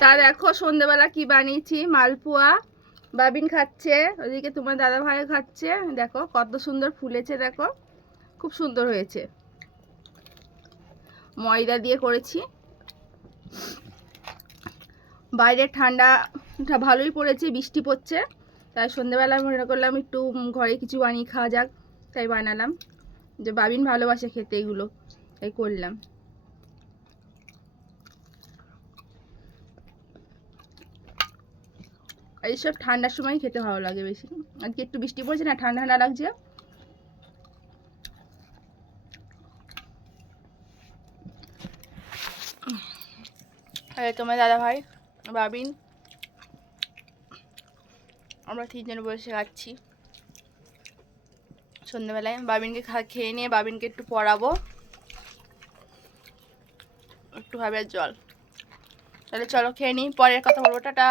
তা দেখো সন্ধ্যেবেলা কি বানিয়েছি, মালপোয়া। বাবিন খাচ্ছে, ওদিকে তোমার দাদা ভাই খাচ্ছে। দেখো কত সুন্দর ফুলেছে, দেখো খুব সুন্দর হয়েছে। ময়দা দিয়ে করেছি। বাইরে ঠান্ডা ভালোই পড়েছে, বৃষ্টি পড়ছে, তাই সন্ধ্যেবেলা মনে করলাম একটু ঘরে কিছু বানিয়ে খাওয়া যাক, তাই বানালাম। যে বাবিন ভালোবাসে খেতে এগুলো, তাই করলাম। এইসব ঠান্ডার সময় খেতে ভালো লাগে বেশি। আজকে একটু বৃষ্টি পড়ছে না, ঠান্ডা ঠান্ডা লাগছে। তোমার দাদা ভাই, বাবিন, আমরা তিনজন বসে খাচ্ছি সন্ধ্যেবেলায়। বাবিনকে খেয়ে নিয়ে বাবিনকে একটু পড়াবো, একটু ভাবে জল। তাহলে চলো খেয়ে নিই, পরের কথা বলবো, টাটা।